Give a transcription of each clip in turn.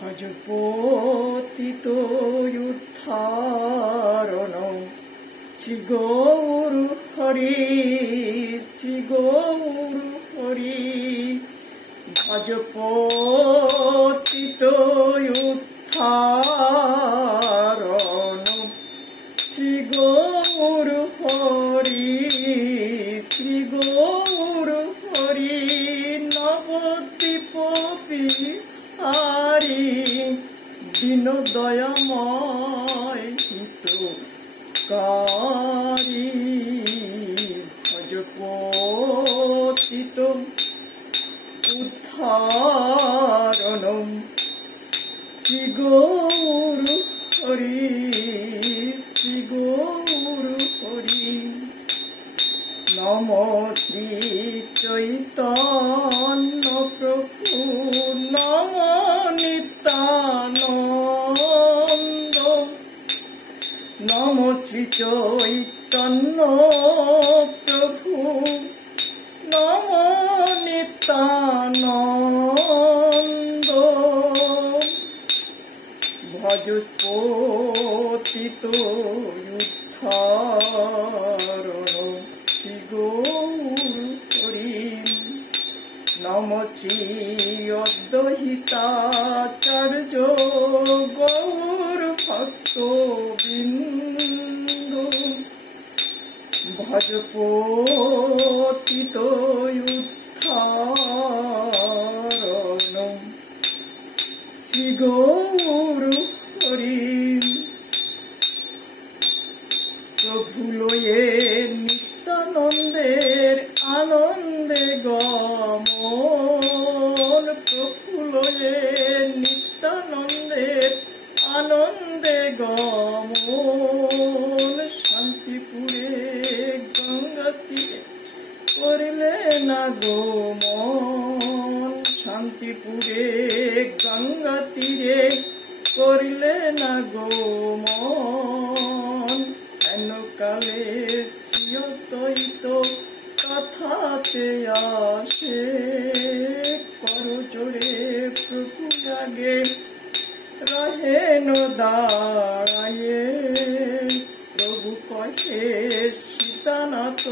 ভজ পতিত উদ্ধারণ শ্রী গৌর হরি, শ্রী গৌর হরি। ভজ পতিত উদ্ধারণ শ্রী গৌর হরি, শ্রী গৌর হরি। নবদ্বীপ বিহারী দীন দয়াময় হিতকারী। ভজ পতিত উদ্ধারণ শ্রী গৌর হরি, শ্রী গৌর হরি। নম শ্রী চৈতন্য প্রভু, নম নিত্যানন্দ। নম শ্রী চৈতন্য প্রভু, নম নিত্যানন্দ। ভজ পতিত উদ্ধারণ শ্রী গৌর হরি। নম শ্রী অদ্বৈতাচার্য গৌর ভক্তবৃন্দ। ভজ পতিত উদ্ধারণ শ্রী গৌর হরি। প্রভু লয়ে নিত্যানন্দের আনন্দে গমন, প্রভু লয়ে নিত্যানন্দের আনন্দে গমন। শান্তিপুরে গঙ্গা তীরে করিলে না গমন, শান্তিপুরে গঙ্গা তীরে করিলে না গমন। হেন কালে শ্রীয়দ্বৈত কথাতে আসে, করজোড়ে প্রভু আগে রহেন দাঁড়ায়ে। প্রভু কহে সীতানাথ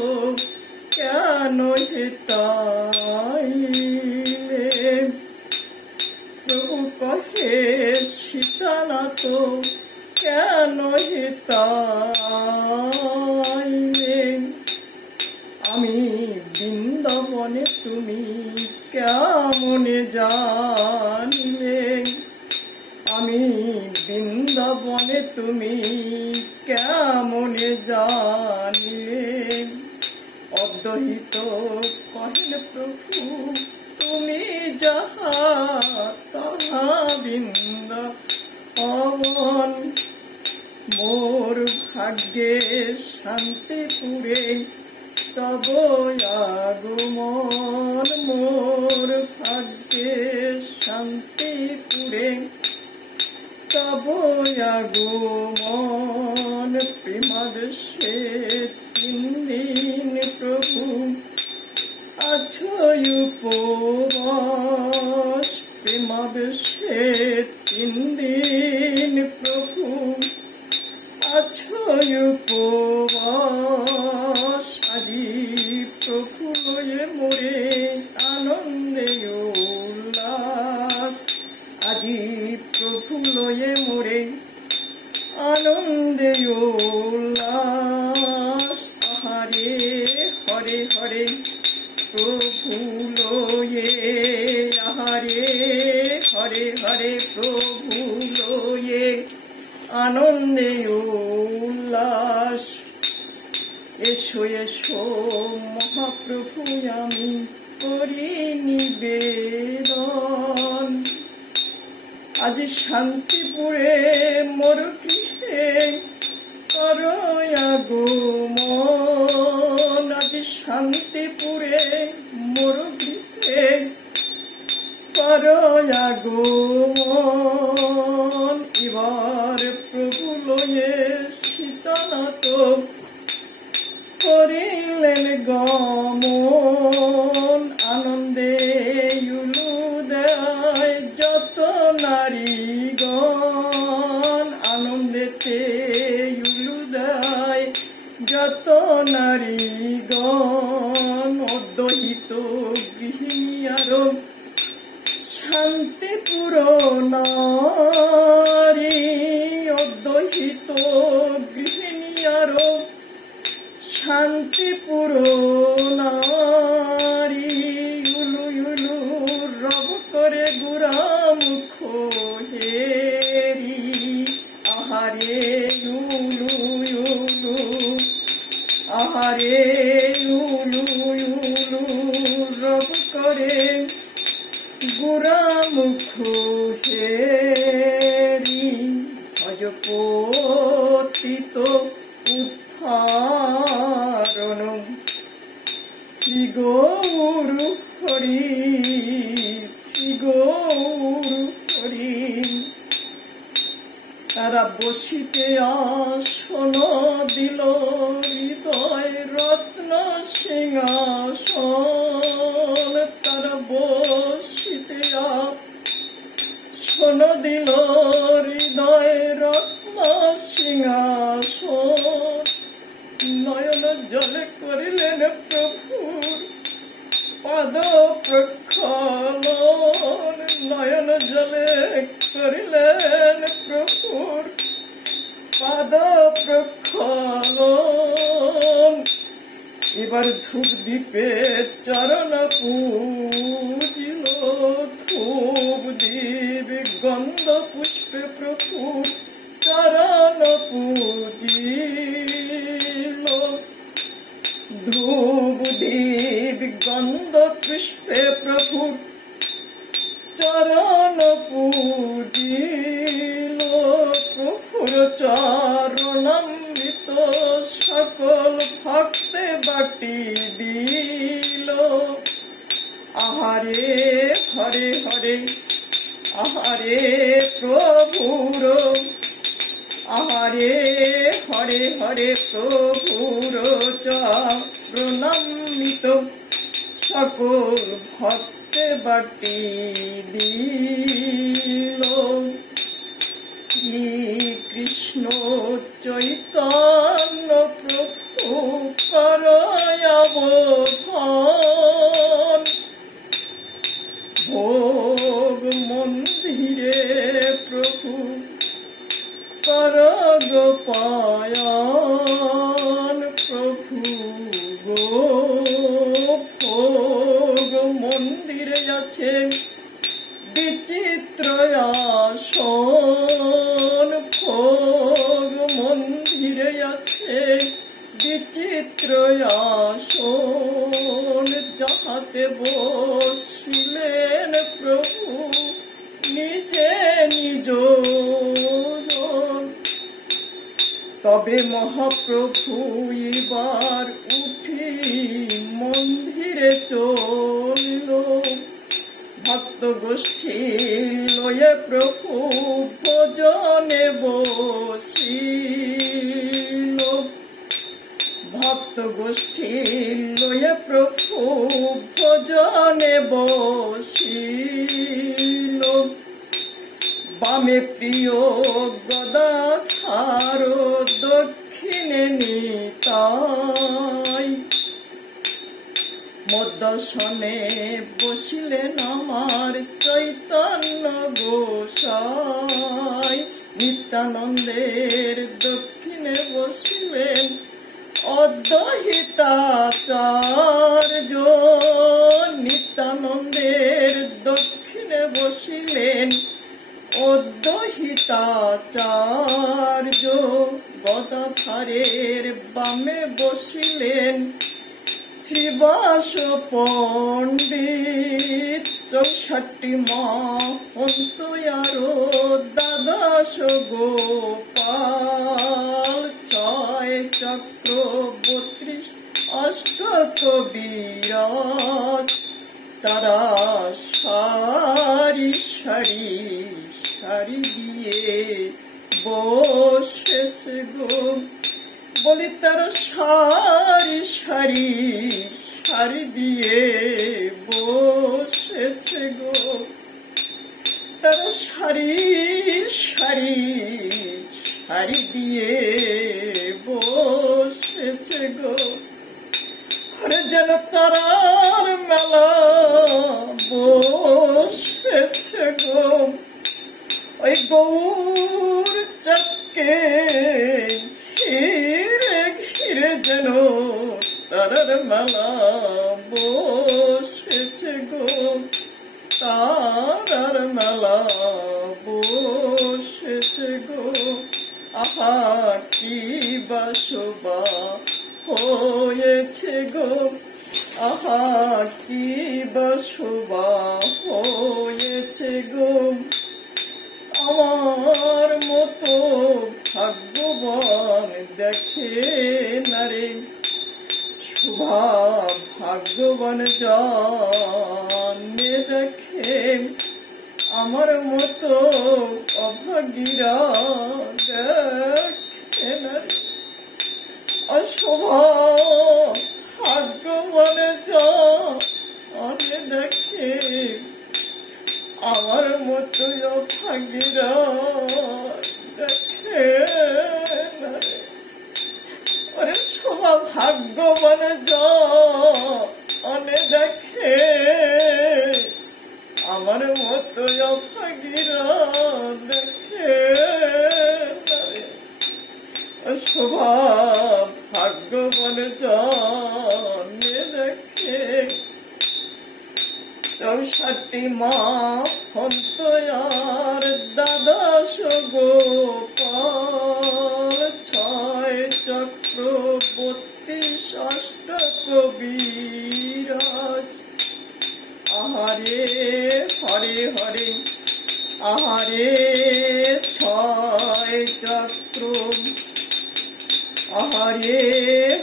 কেন হেতাইলে, প্রভু কহে সীতানাথ কেন হেতাইলে। আমি বৃন্দাবনে তুমি কেমনে জানিলে, আমি বৃন্দাবনে তুমি কেমনে জানিলে। অদ্বৈত কহেন প্রভু তুমি যাহা তাহা বৃন্দাবন। মোর ভাগ্যে শান্তিপুরে তব আগমন, মোর ভাগ্যে শান্তিপুরে তব আগমন। প্রেমাবেশে 3 দিন প্রভু আছো উপবাস, প্রেমাবেশে 3 দিন প্রভু আছো উপবাস। আজি প্রভু লয়ে মোরে আনন্দে উল্লাস, আজি প্রভু লয়ে মোরে আনন্দে উল্লাস। আহারে হরে হরে প্রভু লয়ে, আহারে হরে হরে প্রভু লয়ে আনন্দে উল্লাস। এসো এসো মহাপ্রভু আমি করি নিবেদন। আজ শান্তিপুরে মোর গৃহে করো আগমন, আজ শান্তিপুরে মোর গৃহে করো আগমন। এবার প্রভু লয়ে সীতানাথ করিলেন গমন। আনন্দে উলুদায় যতন নারীগণ আনন্দেতে উলুদায়, যত নারীগণ অদ্বহিত গৃহিণী আরো শান্তিপুর নারী, অদ্বহিত গৃহিণী আরো শান্তিপুর নারী, উলু উলু রব করে গুড়া মুখ হেরি, আহারে উলু উলু, আহারে উলু উলু রব করে গুড়া মুখ হেরি, অজপতিত উত্থারণ, শ্রী গৌর হরি, শ্রী গৌর হরি। তারা বসিতে আসন দিল, হৃদয় রত্ন সিংহাসন, তারা বসিতে আসন দিল, হৃদয় রত্ন সিংহাসন, নয়ন জলে করিলেন প্রভুর পাদ প্রক্ষালন, নয়ন জলে করিলেন প্রভুর পাদ প্রক্ষালন। এবার ধূপ দীপে চরণ পূজিল, ধূপ দীপ গন্ধ পুষ্পে প্রভুর চরণ পূজিল, ধূপ দীপ গন্ধ পুষ্পে প্রভুর চরণ পূজিল, প্রভুর চরণামৃত সকল ভক্তে বাটি দিল, আহারে হরে হরে, আহারে প্রভুর, আহারে হরে হরে প্রভুর চরণামৃত সকল ভক্তে বাটি দিল, শ্রীকৃষ্ণ চৈতন্য প্রভু করয় অবধান, ভোগ মন্দিরে প্রভু কর গোপায়ন, প্রভু গো ভোগ মন্দিরে আছে বিচিত্র আসন, ভোগ মন্দিরে আছে বিচিত্র আসন, যাহাতে বসিলেন প্রভু নিজে নিজ, তবে মহাপ্রভু এবার উঠি মন্দিরে চলিল, ভক্ত গোষ্ঠী লয়ে প্রভু ভোজনে বসিল, ভক্ত গোষ্ঠী লয়ে প্রভু ভোজনে বসিল, বামে প্রিয় গদাধার, দক্ষিণে নিতাই, মধ্যসনে বসিলেন আমার চৈতন্য গোসাই, নিত্যানন্দের দক্ষিণে বসিলেন অদ্বৈতাচার্য, নিত্যানন্দের দক্ষিণে বসিলেন অদ্বৈতাচার্য, গদাধারের বামে বসিলেন শ্রীবাস পণ্ডিত, 64 মহন্ত আরো দ্বাদশ গোপাল, 6 চক্র 32 অষ্টকবিরাজ, তারা সারি সারি সারি দিয়ে বসেছে গো, বলি তারা সারি সারি সারি দিয়ে বসেছে গো, তার সারি সারি সারি দিয়ে বসেছে গো, আরে যেন তারার মেলা বসেছে গো। ওই গৌর চাঁদকে ঘিরে ঘিরে যেন তারার মেলা বসেছে গো, তারার মেলা বসেছে গো। আহা কি বাসবা হয়েছে গো, আহা কি বাসবা হয়েছে গো। আমার মতো ভাগ্যবান দেখে না রে, শুভা ভাগ্যবান জানে দেখে, আমার মতো অভাগীরা দেখে না রে। অশুভা ভাগ্যবান জানে দেখে, আমার মতো অভাগীরা দেখে না রে। ওরে শোভা ভাগ্যবান জানে দেখে, আমার মতো অভাগীরা দেখে না রে। শোভা ভাগ্যবান জানে দেখে। 64 মা হন্তয়ার দাদা গোপাল, 6 চক্রবর্তী ষষ্ঠ কবিরাজ। আহারে হরে হরে, আহারে 6 চক্র, আহারে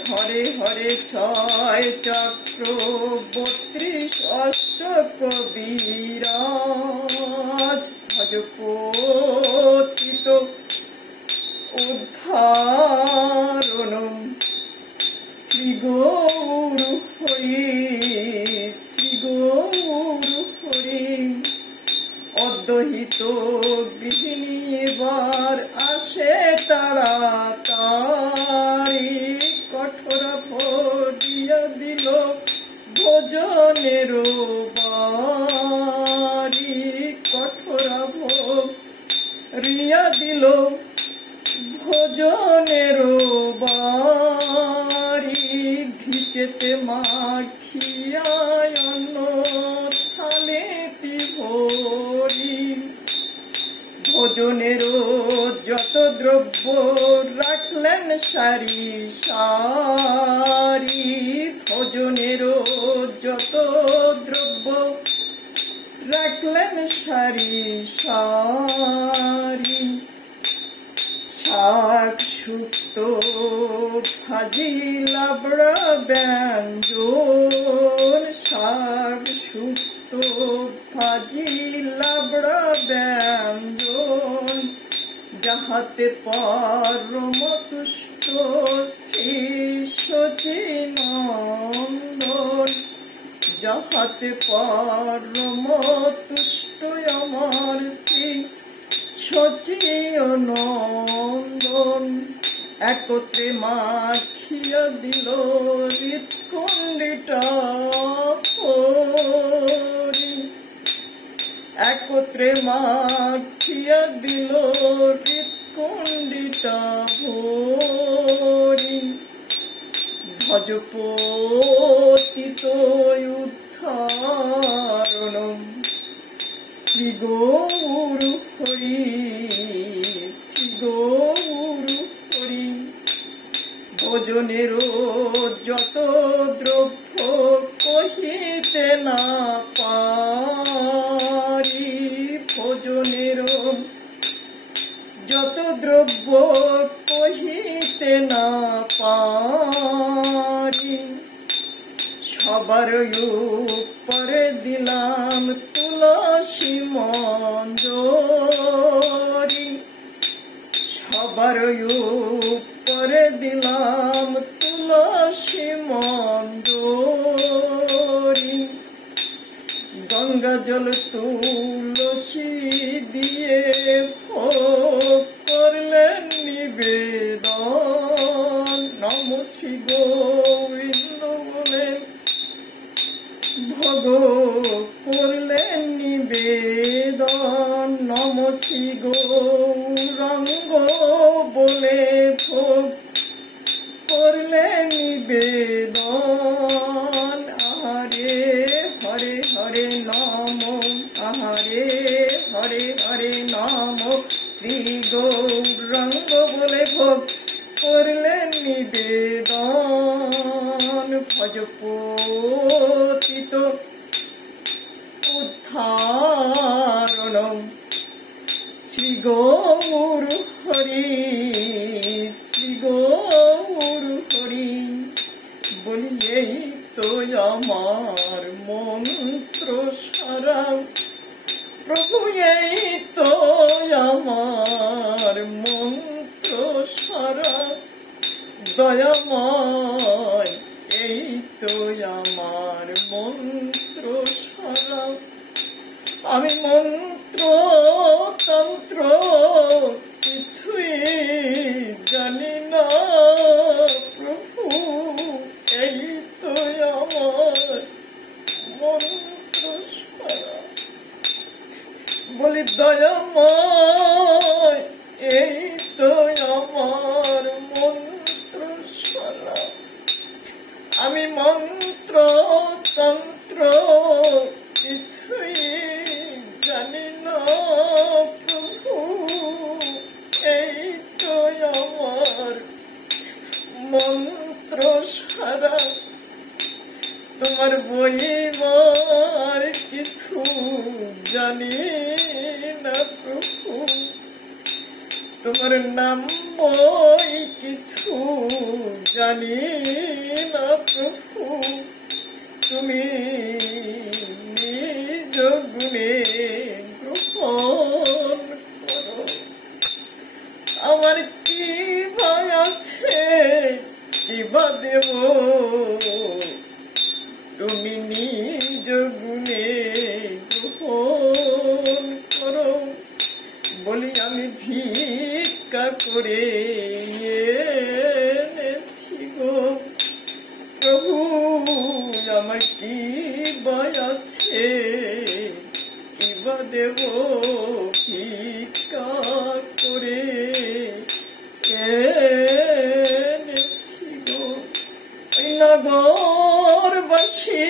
হরে হরে 6 চক্রবর্তী ষষ্ঠ কবিরাজ। ভজপতিত উদ্ধারণ শ্রী গৌর হরি, শ্রী গৌর হরি। অদ্বহিত গৃহিণী এবার আসে তাড়াতাড়ি, কঠোর ভরিয়া দিল ভোজনের বাড়ি, কঠোর ভরিয়া দিল ভোজনের বাড়ি। ভিটেতে মাখিয়া অন্ন থালেতি ভরি, ভোজনের যত দ্রব্য রাখলেন সারি সারি, ভোজনের যত দ্রব্য রাখলেন সারি সারি। শাক শুক্তো ভাজি লাবড়া ব্যঞ্জন, শাক শুক্তো ভাজি লাবড়া ব্যঞ্জন। যাহাতে পরম তুষ্ট শ্রী সচিনন্দন, যাহাতে পরম তুষ্ট আমার শ্রী সচিনন্দন। একত্রে মাখিয়া দিল হৃৎকুণ্ডিটা ভরি, একত্রে মাখিয়া দিল হৃৎকুণ্ডিটা ভরি। ভজপতিত উদ্ধারণ শ্রী গৌর হরি, শ্রী গৌর হরি। ভোজনের যত দ্রব্য কহিতে না পারি, ভোজনের যত দ্রব্য কহিতে না পারি। সবার উপরে দিলাম তুলসী মঞ্জরি, সবার উপরে দিলাম তুলসী মঞ্জরি। গঙ্গা জল তুলসী শ্রী গৌরাঙ্গ বলে ভোগ করলে নিবেদন। আহারে হরে হরে নাম, আহারে হরে হরে নাম, শ্রী গৌরাঙ্গ বলে ভোগ করলে নিবেদন। ভজ পতিত উদ্ধারণম শ্রী গৌর হরি, শ্রী গৌর হরি। বলি এই তো আমার মন্ত্র সারা, প্রভু এই তো আমার মন্ত্র সারা। দয়াময় এই তো আমার মন্ত্র সারা। আমি মন্ত্র তন্ত্র কিছুই জানি না প্রভু, এই তো আমার মন্ত্র সারা। বলি দয়াময় এই তো আমার মন্ত্র সারা। আমি মন্ত্র তন্ত্র কিছুই জানি না প্রভু, এই তো আমার মন্ত্র সারা। তোমার বইবার কিছু জানি না প্রভু, তোমার নাম বই কিছু জানি না প্রভু। তুমি নিজ গুণে গ্রহণ করো। আমার কি ভয় আছে, কি বা দেব, তুমি নিজ গুণে গ্রহণ করো। বলি আমি ভিক্ষা করে এনেছি গো প্রভু, আমার কি ভয় আছে, কি বা দেব, ভিক্ষা করে এনেছি গো। ওই নগরবাসী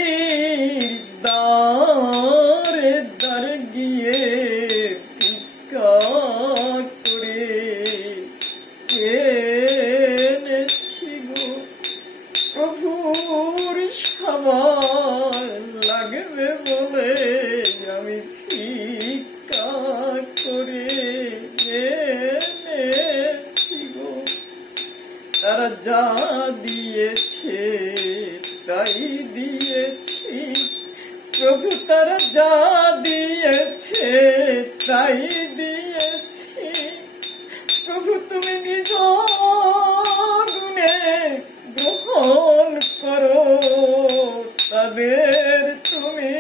দ্বারে দ্বারে গিয়ে ভিক্ষা করে এনেছি গো প্রভুর সবার লাগবে বলে আমি ভিক্ষা করে এনেছি গো। তারা যা দিয়েছে তাই দিয়েছি প্রভু, তারা যা দিয়েছে তাই দিয়েছি প্রভু। তুমি নিজ গুণে গ্রহণ করো, তাদের তুমি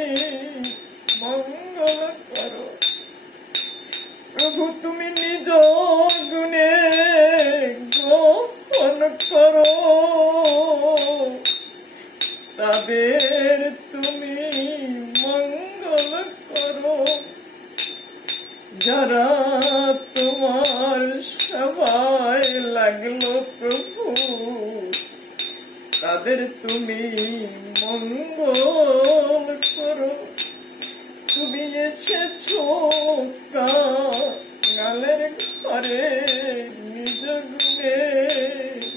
মঙ্গল করো প্রভু। তুমি নিজ গুণে গ্রহণ করো, তাদের তুমি মঙ্গল করো। যারা তোমার সেবায় লাগলো প্রভু, তাদের তুমি মঙ্গল করো। তুমি এসেছো কাঙালের ঘরে, নিজ গুণে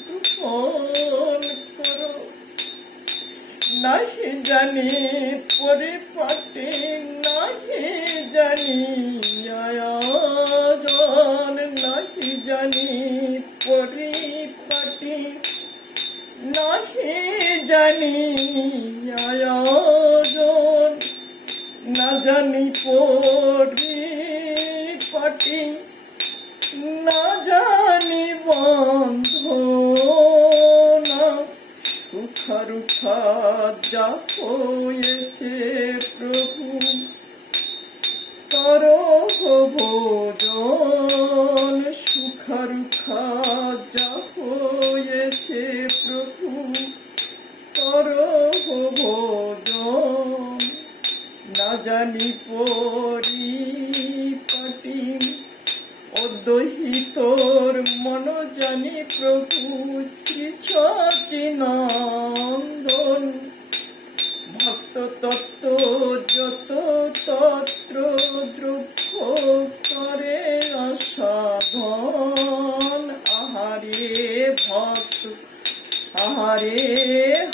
গ্রহণ করো। নাহি জানি পরিপাটি, নাহি জানি আয়োজন, নাহি জানি পরিপাটি, নাহি জানি আয়োজন। না জানি পরিপাটি, না জানি বন্ধনা। রুখা রুখা যা হয়েছে প্রভু, করো ভোজন। সুখা রুখা যা হয়েছে প্রভু, করো ভোজন। না জানি পরিপাটি, দহিতর মন জানি প্রভু শ্রী সচিনন্দন ভক্ত তত্ত্ব যত তত্র দ্রব্য করে অসাধন আহারে ভক্ত আহারে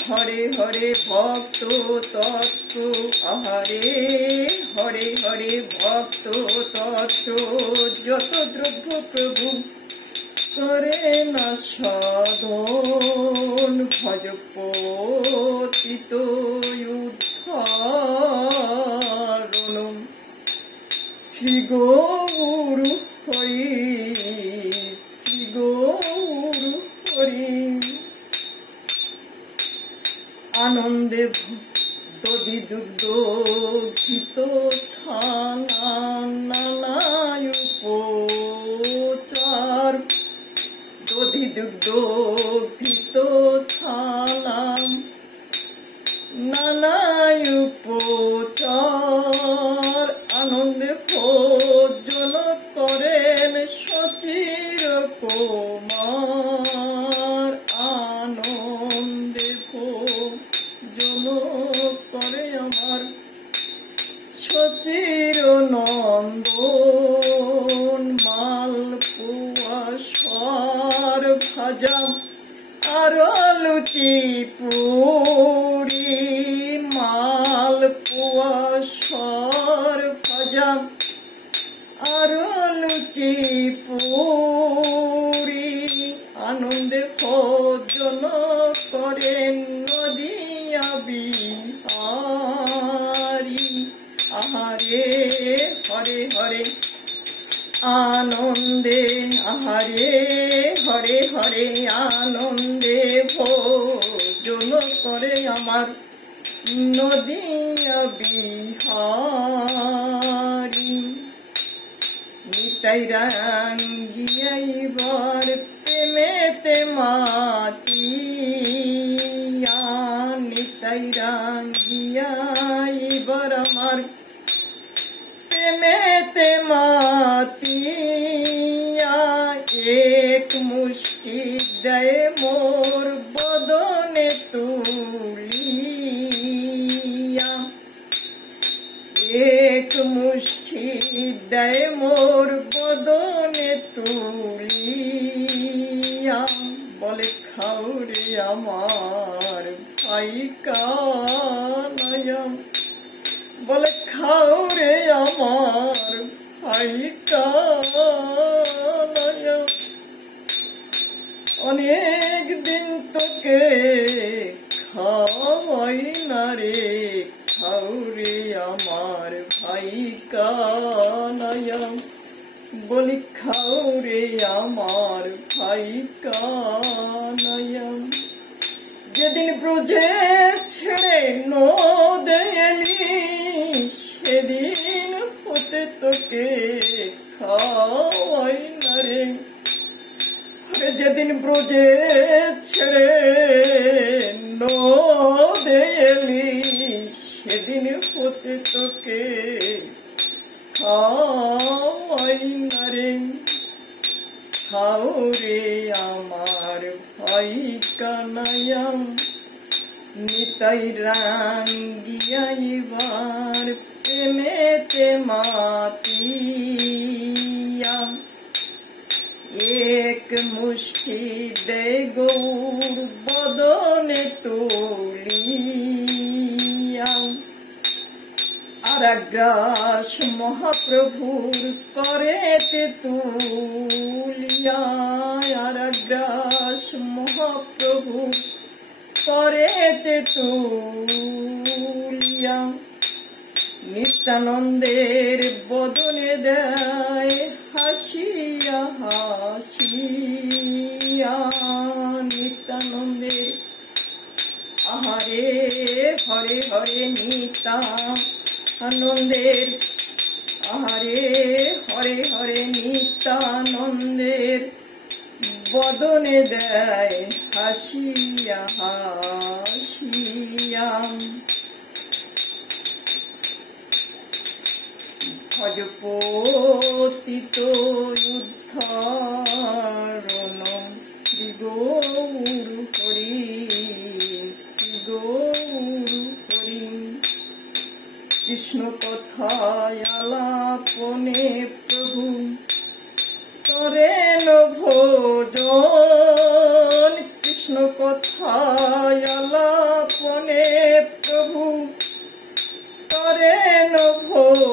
হরে হরে ভক্ত তত্ত্ব আহারে হরে হরে ভক্ত তত্ত্ব যত দ্রব্য প্রভু করে না সাধন ভজ পতিত উদ্ধারণ শ্রী গৌর হরি শ্রী গৌর হরি আনন্দে দধি দুগ্ধ ঘিত ছানা নানায় উপচার দধি দুগ্ধ ঘিত ছানা নানায় উপচার আনন্দে ভোজন করেন সচির কুমার আনন্দে ভোজন করে আমার সচির নন্দন মালপুয়া সর ভাজা আর লুচি পুরি মালপুয়া সর ভাজা আর লুচি পুরি আনন্দে ভোজন করেন নদিয়া বিহারি আহারে হরে হরে আনন্দে আহারে হরে হরে আনন্দে ভোজন করে আমার নদিয়া বিহারি নিতাই রাঙ্গিয়াইবার প্রেমেতে মাতিয়া নিতাই রাঙ্গিয়াইবার আমার প্রেমেতে মাতিয়া এক মুষ্টি দেয় মোর বদনে তুলিয়া এক মুষ্টি দেয় মোর বদনে তুলিয়া বলে খাও রে আমার ভাই কানায়া বলে খাও রে আমার ভাই কানায়া অনেক দিন তোকে খাওয়াই না রে খাও রে আমার ভাই কানায়া বলি খাও রে আমার ভাই কানায়া যেদিন ব্রজে ছেড়ে নদে এলি সেদিন হতে তোকে খাওয়াই না রে যেদিন ব্রজে ছেড়ে নদে এলি সেদিন হতে তোকে খাওয়াই না রে খাও রে আমার ভাই কানায়া নিতাই রাঙ্গিয়াইবার প্রেমেতে মাতিয়া এক মুষ্টি দে গৌর বদনে তুলিয়া আরাগ্রাস মহাপ্রভুর করেতে তুলিয়া আরাগ্রাস মহাপ্রভু করেতে তুলিয়া নিত্যানন্দের বদনে দেয় হাসিয়া হাসিয়া নিত্যানন্দের আহারে হরে হরে নিত্যানন্দের আহারে হরে হরে নিত্যানন্দের বদনে দেয় হাসিয়া হাসিয়া ভজ পতিত উদ্ধ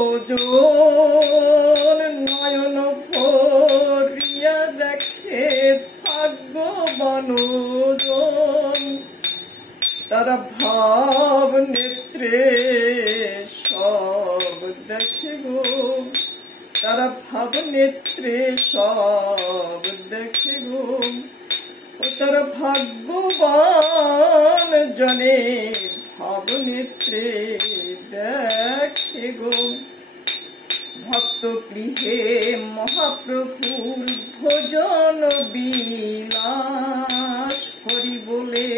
ভোজন নয়ন ভরিয়া দেখে ভাগ্যবান জন। তারা ভাব নেত্রে সব দেখে গো, তারা ভাব নেত্রে সব দেখে গো। ও তারা ভাগ্যবান জনে ভাব নেত্রে দেখে গো। ভক্ত গৃহে মহাপ্রভুর ভোজন বিলাস, হরি বলে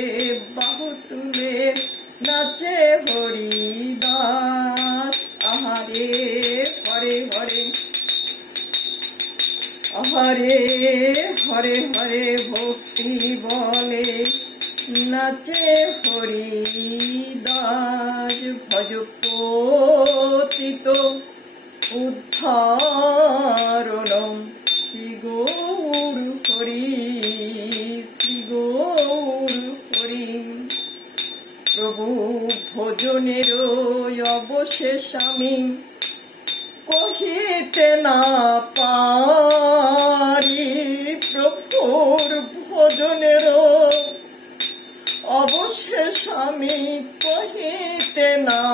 বাহু তুলে নাচে হরিদাস। আহারে হরে হরে, হরে হরে হরে ভক্তি বলে নাচে হরিদাস। ভজ পতিত উদ্ধারণম শ্রী গৌর হরি, শ্রী গৌর হরি। প্রভু ভোজনের অবশেষ আমি কহিতে না পারি, প্রভুর ভোজনের অবশেষ আমি কহিতে না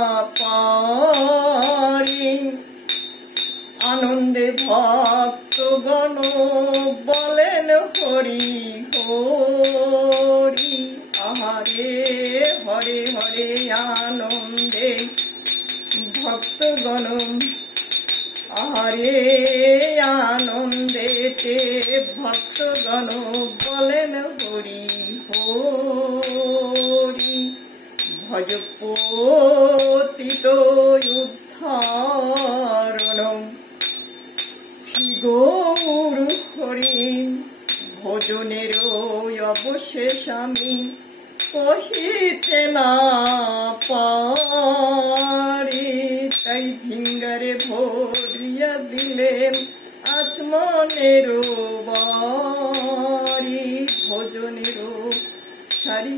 পারি। আনন্দে ভক্তগণ বলেন হরি হরি। আহারে হরে হরে আনন্দে ভক্তগণ, আহারে আনন্দেতে ভক্তগণ বলেন হরি হরি। ভজ পতিত উদ্ধারণম শ্রী গৌর হরি। ভোজনের অবশেষ আমি কহিতে না পারি, তাই ভিঙ্গারে ভরিয়া দিলেন আচমনের বাড়ি। ভোজনের সারি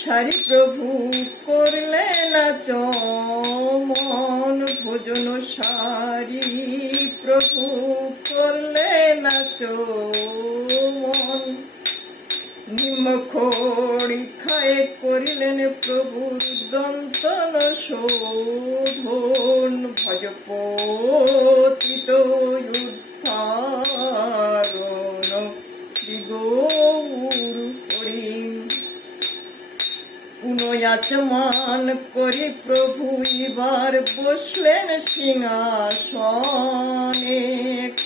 সারি প্রভু করলেন চমন, ভোজন সারি প্রভু করলেন চমন। নিমখড়ি খায়ে করিলেন প্রভুর দন্তন শোধন। ভজ পতিত উদ্ধারণ শ্রী গৌর হরি। পুনয়াচমান করি প্রভু এবার বসলেন সিংহাসনে,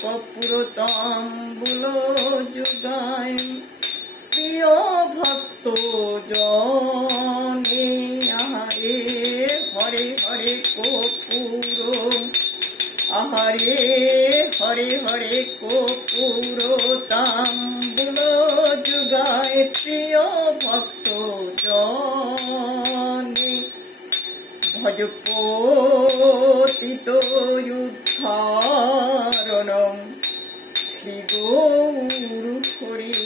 কর্পূর তাম্বুল যুগায় প্রিয় ভক্ত জনে। আহারে হরে হরে কর্পূর, আহারে হরে হরে কর্পূর তাম্বুল যুগায় প্রিয় ভক্ত জনে। ভজ পতিত উদ্ধারণম শ্রী গৌর হরি।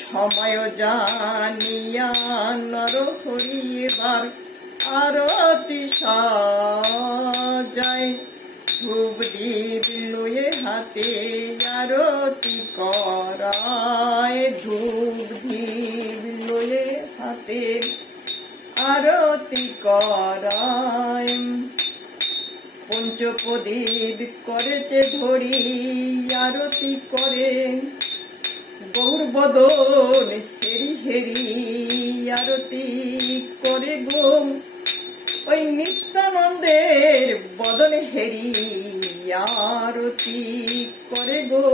সময় জানিয়া নর হরি এবার আরতি সাজায়, ধূপ দীপ লয়ে হাতে আরতি করায়। ধূপ দীপ লয়ে হাতে আরতি করায়। পঞ্চপ্রদীপ করেতে ধরি আরতি করে, গৌরবদন হেরি হেরি আরতি করে গো। ওই নিত্যানন্দের বদন হেরি আরতি করে গো।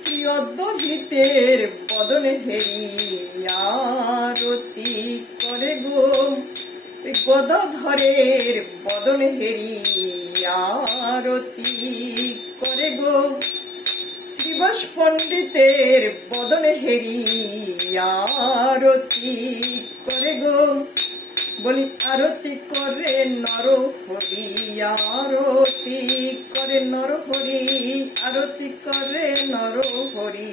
শ্রী অদ্বৈতের বদন হেরি আরতি করে গো। গদাধরের বদন হেরি আরতি করে গো। শ্রীবাস পণ্ডিতের বদন হেরি আরতি করে গো। বলি আরতি করে নর হরি, আরতি করে নর হরি, আরতি করে নর হরি,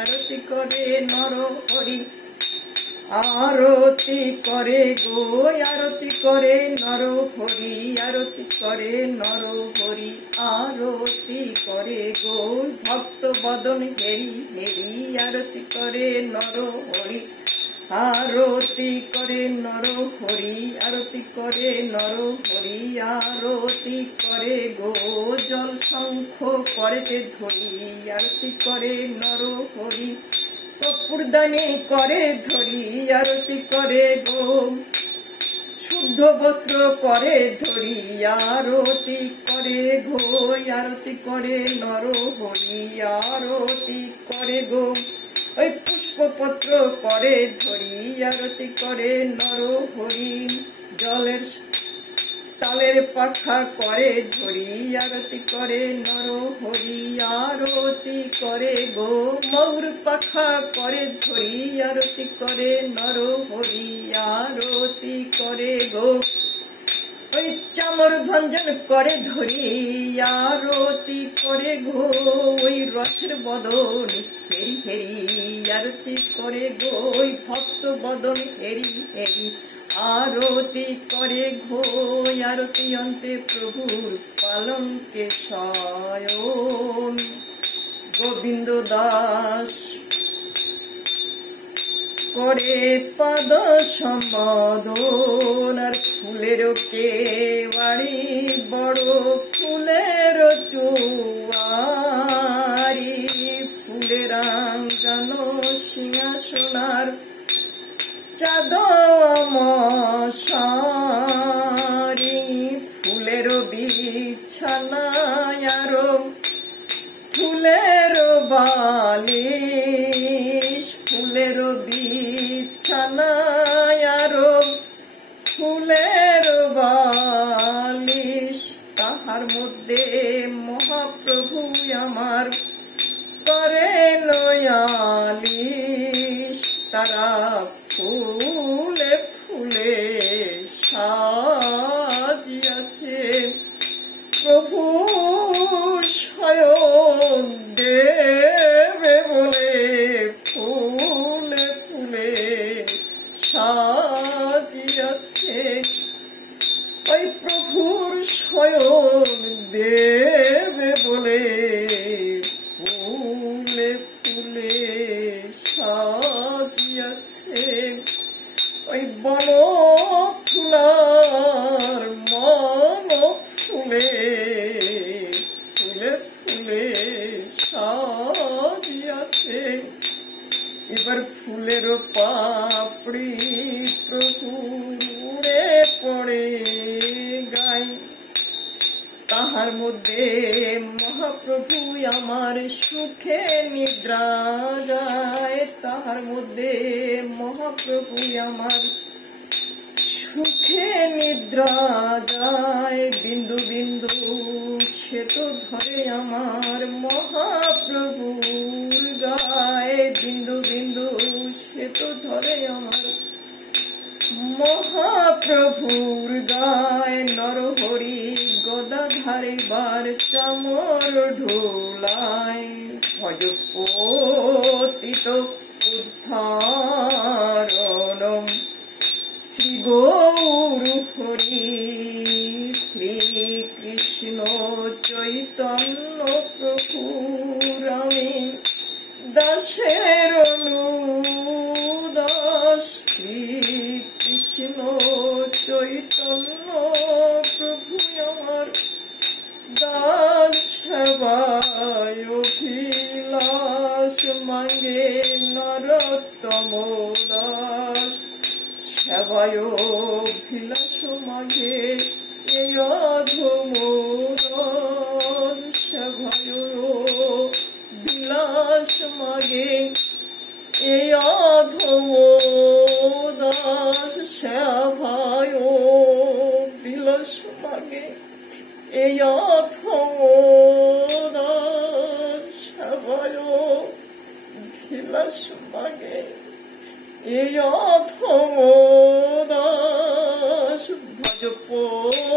আরতি করে নর হরি। আরতি করে গো, আরতি করে নর হরি, আরতি করে নর হরি, আরতি করে গো ভক্ত বদন হেরি হেরি, আরতি করে নর হরি, আরতি করে নর হরি, আরতি করে নর হরি, আরতি করে গো জল শঙ্খ করেতে ধরি, আরতি করে নর হরি, কর্পূরদানি করে ধরি, আরতি করে গো শুদ্ধ বস্ত্র করে ধরি, আরতি করে গো, আরতি করে নর হরি, আরতি করে গো ওই পুষ্পপত্র করে ধরি, আরতি করে নর হরি, জলের তালের পাখা করে ধরি, আরতি করে নর হরি, আরতি করে গো ময়ূর পাখা করে ধরি, আরতি করে নর হরি, আরতি করে গো ওই চামর ভঞ্জন করে ধরি, আরতি করে গো ওই রসের বদন হেরি হেরি, আরতি করে গো ওই ভক্ত বদন হেরি হেরি, আরতি করে ঘো আরতি অন্তে প্রভুর পালঙ্কে শয়ন। গোবিন্দ দাস করে পাদ সম্বোধন, আর ফুলের কেওয়াড়ি বড় ফুলের চুয়ারি, ফুলের আঙ্গন সিংহাসনার চাদমশারি, ফুলের বিছানায় আরো ফুলের বালিশ, ফুলের বিছানায় আরো ফুলের বালিশ, তাহার মধ্যে মহাপ্রভু আমার করে নয়ালিশ, তারা ফুলে ফুলে সাজিয়াছে প্রভু স্বয়ং দেবে বলে, ফুলে ফুলে সাজিয়াছে ওই প্রভুর স্বয়ং দেবে বলে, ফুলে ফুলে সাজিয়াছে ওই বন ফুলার মন ফুলে, ফুলে ফুলে সাজিয়াছে। এবার ফুলের পাপড়ি প্রভুরে পড়ে গাই, তাহার মধ্যে মহাপ্রভু আমার সুখে নিদ্রা যায়, তাহার মধ্যে মহাপ্রভু আমার সুখে নিদ্রা যায়, বিন্দু বিন্দু সে তো ধরে আমার মহাপ্রভুর গায়ে, বিন্দু বিন্দু সে তো ধরে আমার মহাপ্রভুর গায়ে, নরহরি গদাধারে বার চামর ঢোলায়, ভজপতিত উদ্ধারণম শ্রী গৌর হরি, শ্রীকৃষ্ণ চৈতন্য প্রভু রামে দাসের অনুদাস, শ্রীকৃষ্ণ চৈতন্য প্রভু আমার দাস, সেবায় অভিলাষ মাঙ্গে নরোত্তম দাস, সেবায় অভিলাষ মাঙ্গে এই অধম দাস, সেবায় বিলাস মাগে এই অধম দাস, সেবায় বিলাস মাগে এই অধম দাস, সেবায় বিলাস মাগে এই অধম দাস, ভজপতি